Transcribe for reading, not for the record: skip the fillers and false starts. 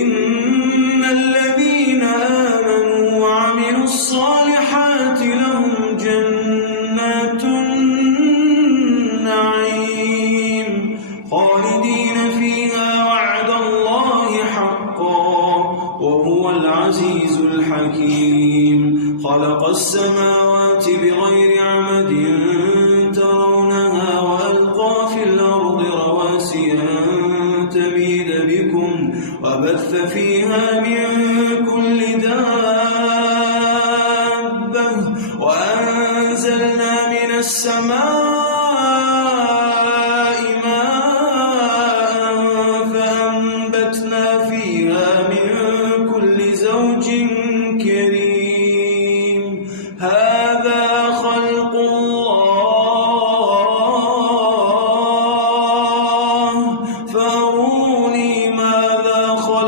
إن الذين آمنوا وعملوا الصالحات لهم جنات النعيم خالدين فيها وعد الله حقا وهو العزيز الحكيم خلق السماوات بغير عمد ترونها وألقى في الأرض رواسي أن تميد بكم وبث فيها من كل دابة وأنزلنا من السماء ماء فأنبتنا فيها من